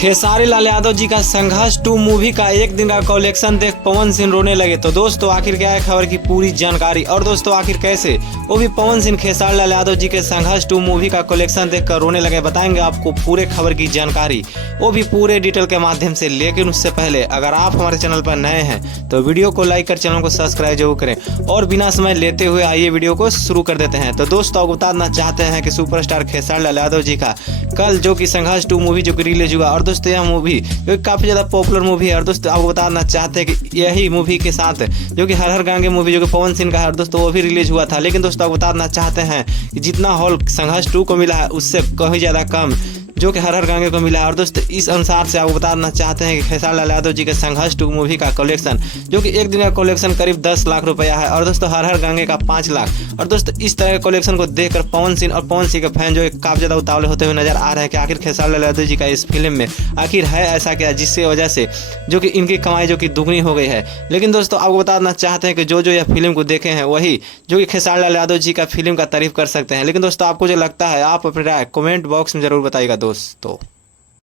खेसारी लाल यादव जी का संघर्ष 2 मूवी का एक दिन का कलेक्शन देख पवन सिंह रोने लगे। तो दोस्तों आखिर क्या है खबर की पूरी जानकारी, और दोस्तों आखिर कैसे वो भी पवन सिंह खेसारी लाल यादव जी के संघर्ष 2 मूवी का कलेक्शन देखकर रोने लगे, बताएंगे आपको पूरे खबर की जानकारी, वो भी पूरे डिटेल के माध्यम से। लेकिन उससे पहले अगर आप हमारे चैनल पर नए हैं तो वीडियो को लाइक कर चैनल को सब्सक्राइब जरूर करें, और बिना समय लेते हुए आइए वीडियो को शुरू कर देते हैं। तो दोस्तों आपको बताना चाहते हैं कि सुपरस्टार खेसारी लाल यादव जी का कल जो कि संघर्ष 2 मूवी जो कि रिलीज हुआ, और दोस्तों यह मूवी जो काफ़ी ज़्यादा पॉपुलर मूवी है, और दोस्तों आपको बताना चाहते हैं कि यही मूवी के साथ जो कि हर हर गांगे मूवी जो कि पवन सिंह का है दोस्तों वो भी रिलीज हुआ था। लेकिन दोस्तों आपको बताना चाहते हैं कि जितना हॉल संघर्ष 2 को मिला है उससे कहीं ज़्यादा कम जो कि हर हर गांगे को मिला है। और दोस्तों इस अनुसार से आपको बताना चाहते हैं कि खेसारी लाल यादव जी के संघर्ष 2 मूवी का कलेक्शन जो कि एक दिन का कलेक्शन करीब 10 लाख रुपया है, और दोस्तों हर हर गांगे का 5 लाख। और दोस्तों इस तरह के कलेक्शन को देखकर पवन सिंह और पवन सिंह के फैन जो काफ़ी ज़्यादा उतावले होते हुए नजर आ रहे हैं कि आखिर खेसारी लाल यादव जी का इस फिल्म में आखिर है ऐसा क्या जिसकी वजह से जो कि इनकी कमाई जो कि दुगनी हो गई है। लेकिन दोस्तों आपको बताना चाहते हैं कि जो यह फिल्म को देखे हैं वही जो कि खेसारी लाल यादव जी का फिल्म का तारीफ कर सकते हैं। लेकिन दोस्तों आपको जो लगता है आप अपनी राय कमेंट बॉक्स में जरूर बताइएगा दोस्तों।